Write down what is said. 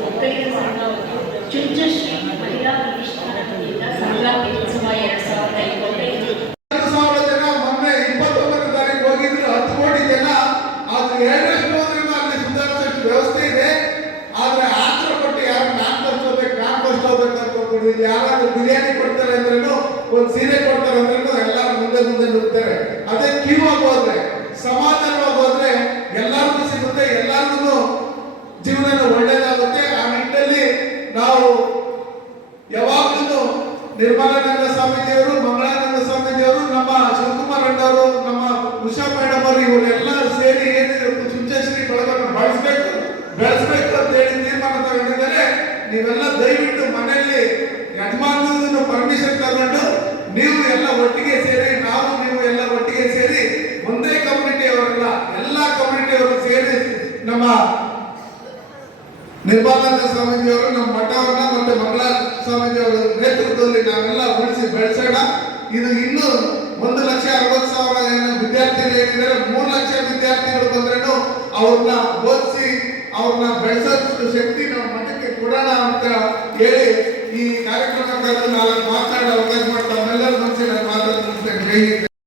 ಒಕ್ಕಲಿಗ ಸಂಘ ಚುಂಚಶ್ರೀ ಮಹಿಳಾ ಪ್ರತಿಷ್ಠಾನದಿಂದ ಸಂಘ ಉತ್ಸವ ಎರಡ್ ಸಾವಿರದ ಇಪ್ಪತ್ತೈದು ಯಾರಾದ್ರೂ ಬಿರಿಯಾನಿ ಕೊಡ್ತಾರೆ ಅಂದ್ರೂ ಒಂದು ಸೀರೆ ಕೊಡ್ತಾರೆ ಅಂದ್ರೂ ಎಲ್ಲರೂ ಮುಂದೆ ಮುಂದೆ ನುಗ್ತಾರೆ ಅದೇ ಕ್ಯೂ ಸಮಾಧಾನವಾಗಿ ನಾವು ಯಾವಾಗಲೂ ನಿರ್ಮಲಾನಂದ ಸ್ವಾಮೀಜಿಯವರು, ಮಂಗಳಾನಂದ ಸ್ವಾಮೀಜಿಯವರು, ನಮ್ಮ ಶಿವಕುಮಾರ್ ಅಣ್ಣವರು, ನಮ್ಮ ಉಷಾ ಮೇಡಮ್ ಅವರು, ಇವರೆಲ್ಲ ಸೇರಿ ಏನಿದೆ ಚುಂಚಶ್ರೀ ಬಳಗವನ್ನು ಬಳಸಬೇಕು, ಬೆಳೆಸಬೇಕು ಅಂತ ಹೇಳಿ ತೀರ್ಮಾನ ತಗೊಂಡಿದ್ದಾರೆ. ನೀವೆಲ್ಲ ದಯವಿಟ್ಟು ಮನೆಯಲ್ಲಿ ಯಜಮಾನರನ್ನು ಪರ್ಮಿಷನ್ ತಗೊಂಡು ನೀವು ಎಲ್ಲ ಒಟ್ಟಿಗೆ ಸೇರಿ ನಾವು ನೀವು ಎಲ್ಲ ಒಟ್ಟಿಗೆ ಸೇರಿ ಒಂದೇ ಕಮ್ಯುನಿಟಿ ಅವರೆಲ್ಲ ಎಲ್ಲ ಕಮ್ಯುನಿಟಿ ಅವರು ಸೇರಿ ನಮ್ಮ ನಿರ್ಮಲಾನಂದ ಸ್ವಾಮೀಜಿಯವರು, ನಮ್ಮ ಮಠವನ್ನ ಮತ್ತೆ ಮಂಗಳ ಸ್ವಾಮೀಜಿಯವರ ನೇತೃತ್ವದಲ್ಲಿ ನಾವೆಲ್ಲ ಉಳಿಸಿ ಬೆಳೆಸೋಣ ಇದು ಇನ್ನೂ ಒಂದು ಲಕ್ಷ ಅರವತ್ತು ಸಾವಿರ ಏನು ವಿದ್ಯಾರ್ಥಿಗಳು ಏನಿದ್ದಾರೆ, ಮೂರು ಲಕ್ಷ ವಿದ್ಯಾರ್ಥಿಗಳು ಬಂದ್ರೂ ಅವ್ರನ್ನ ಓದಿಸಿ, ಅವ್ರನ್ನ ಬೆಳೆಸೋ ಶಕ್ತಿ ನಮ್ಮ ಮಠಕ್ಕೆ ಕೊಡೋಣ ಅಂತ ಹೇಳಿ ಈ ಕಾರ್ಯಕ್ರಮಕ್ಕಾಗಿ ನಾಲ್ಕು ಮಾತನಾಡೋ ಅವಕಾಶ ಮಾಡ್ತಾ ತಮ್ಮೆಲ್ಲರ ಮನಸ್ಸಿನ ಮಾತಾಡ್ತಾ.